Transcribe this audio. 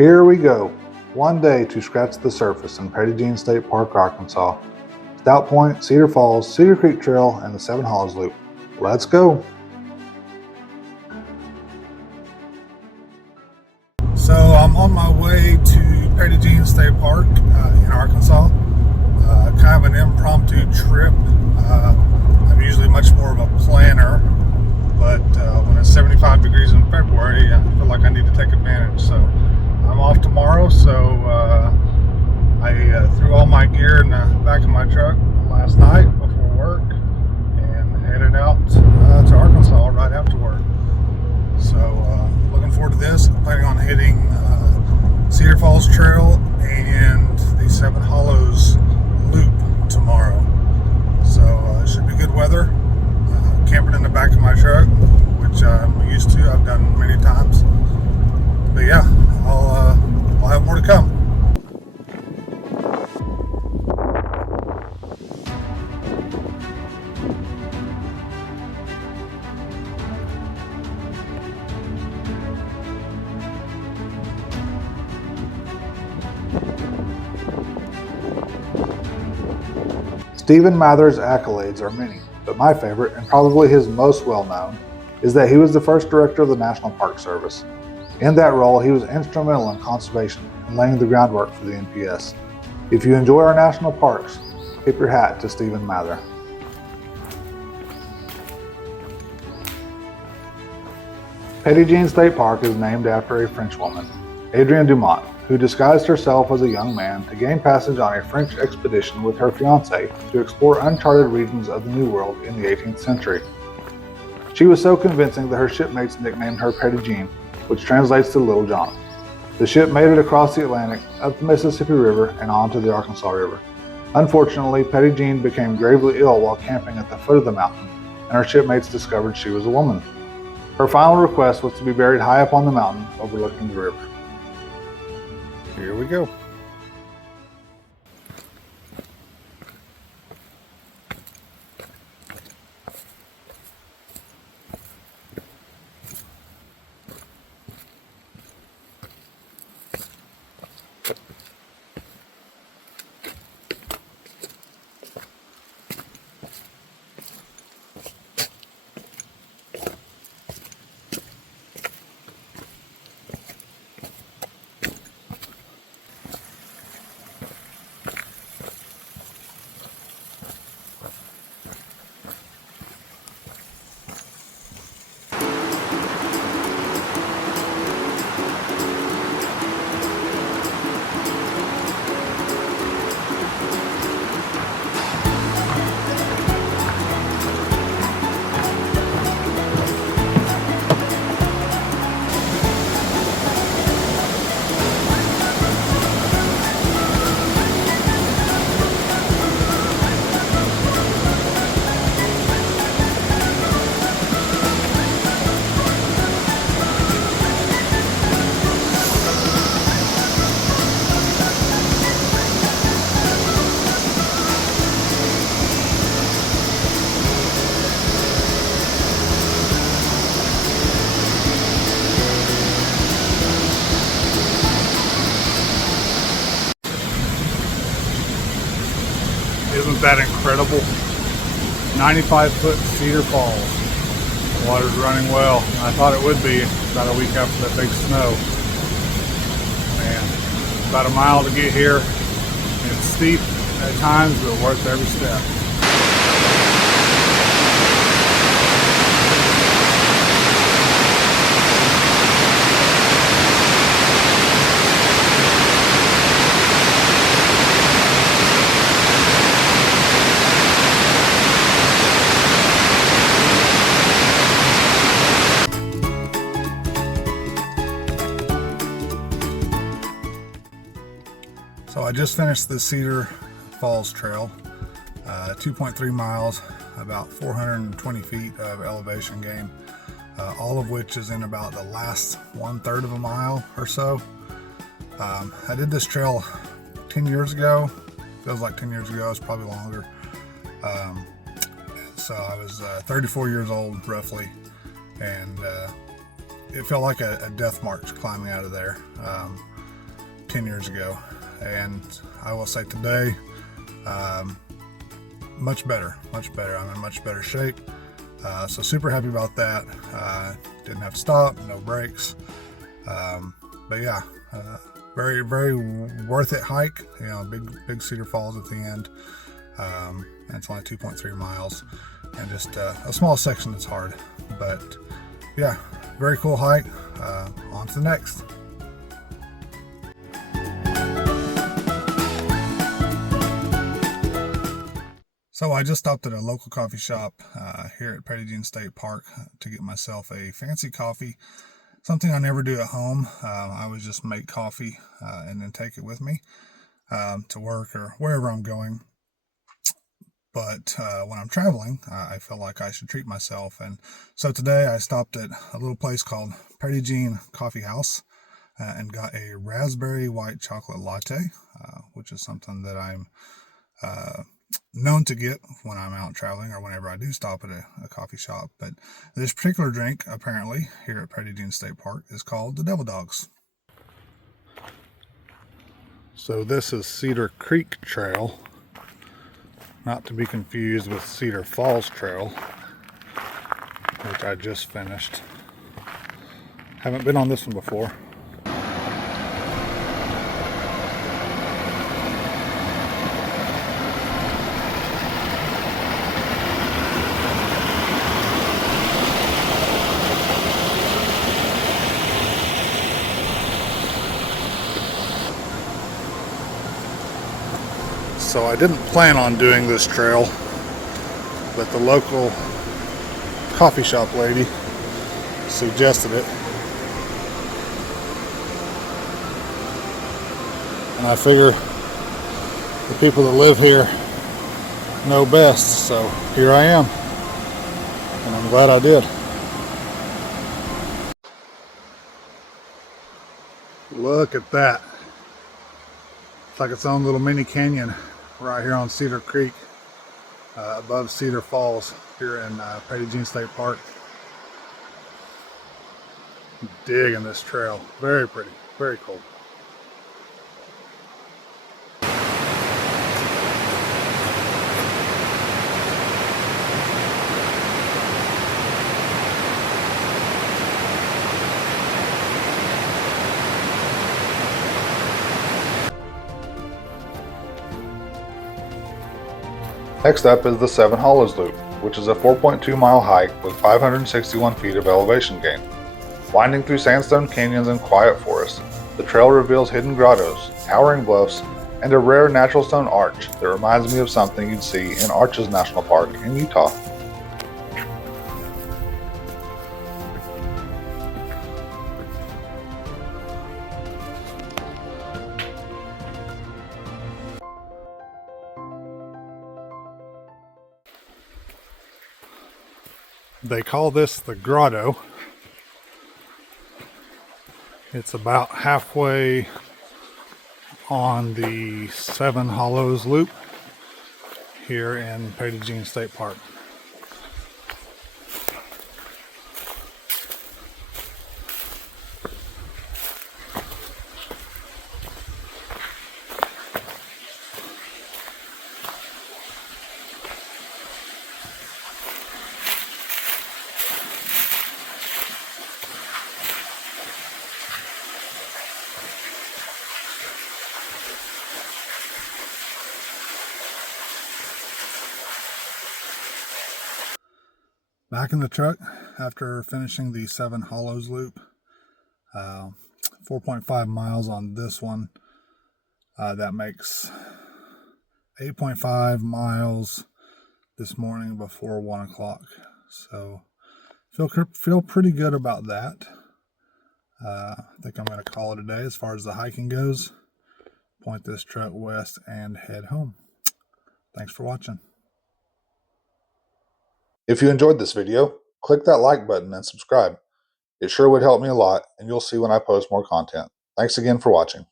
Here we go. One day to scratch the surface in Petit State Park, Arkansas. Stout Point, Cedar Falls, Cedar Creek Trail, and the Seven Hollows Loop. Let's go. So I'm on my way to Petit State Park in Arkansas. Kind of an impromptu trip. I'm usually much more of a planner, but when it's 75 degrees in February, I feel like I need to take advantage. So I'm off tomorrow, so I threw all my gear in the back of my truck last night before work and headed out to Arkansas right after work. So looking forward to this. I'm planning on hitting Cedar Falls Trail and the Seven Hollows Loop tomorrow. So it should be good weather. Camping in the back of my truck, which I'm used to. I've done many times. But yeah, I'll have more to come. Stephen Mather's accolades are many, but my favorite, and probably his most well-known, is that he was the first director of the National Park Service. In that role, he was instrumental in conservation and laying the groundwork for the NPS. If you enjoy our national parks, tip your hat to Stephen Mather. Petit State Park is named after a French woman, Adrienne Dumont, who disguised herself as a young man to gain passage on a French expedition with her fiancé to explore uncharted regions of the New World in the 18th century. She was so convincing that her shipmates nicknamed her Petit Jean, which translates to Little John. The ship made it across the Atlantic, up the Mississippi River, and onto the Arkansas River. Unfortunately, Petit Jean became gravely ill while camping at the foot of the mountain, and her shipmates discovered she was a woman. Her final request was to be buried high up on the mountain, overlooking the river. Here we go. Isn't that incredible? 95-foot Cedar Falls. The water's running well. I thought it would be about a week after that big snow. Man, about a mile to get here. It's steep at times, but worth every step. So I just finished the Cedar Falls Trail, 2.3 miles, about 420 feet of elevation gain, all of which is in about the last 1/3 of a mile or so. I did this trail 10 years ago, feels like 10 years ago, it's probably longer. So I was 34 years old roughly, and it felt like a death march climbing out of there. 10 years ago, and I will say today, much better. I'm in much better shape. So super happy about that. Didn't have to stop, no brakes. But yeah, very, very worth it hike. You know, big Cedar Falls at the end. And it's only 2.3 miles, and just a small section that's hard. But yeah, very cool hike. On to the next. So I just stopped at a local coffee shop here at Petit State Park to get myself a fancy coffee. Something I never do at home. I would just make coffee and then take it with me to work or wherever I'm going. But when I'm traveling, I feel like I should treat myself. And so today I stopped at a little place called Petit Coffee House and got a raspberry white chocolate latte, which is something that I'm known to get when I'm out traveling or whenever I do stop at a coffee shop. But this particular drink, apparently, here at Petit State Park is called the Devil Dogs. So this is Cedar Creek Trail, not to be confused with Cedar Falls Trail, which I just finished. Haven't been on this one before. So I didn't plan on doing this trail, but the local coffee shop lady suggested it. And I figure the people that live here know best, so here I am. And I'm glad I did. Look at that. It's like its own little mini canyon right here on Cedar Creek, above Cedar Falls here in Petit State Park. Digging this trail. Very pretty, very cool. Next up is the Seven Hollows Loop, which is a 4.2 mile hike with 561 feet of elevation gain. Winding through sandstone canyons and quiet forests, the trail reveals hidden grottos, towering bluffs, and a rare natural stone arch that reminds me of something you'd see in Arches National Park in Utah. They call this the grotto. It's about halfway on the Seven Hollows Loop here in Petit State Park. Back in the truck after finishing the Seven Hollows Loop. 4.5 miles on this one. That makes 8.5 miles this morning before 1 o'clock. So feel pretty good about that. I think I'm going to call it a day as far as the hiking goes. Point this truck west and head home. Thanks for watching. If you enjoyed this video, click that like button and subscribe. It sure would help me a lot, and you'll see when I post more content. Thanks again for watching.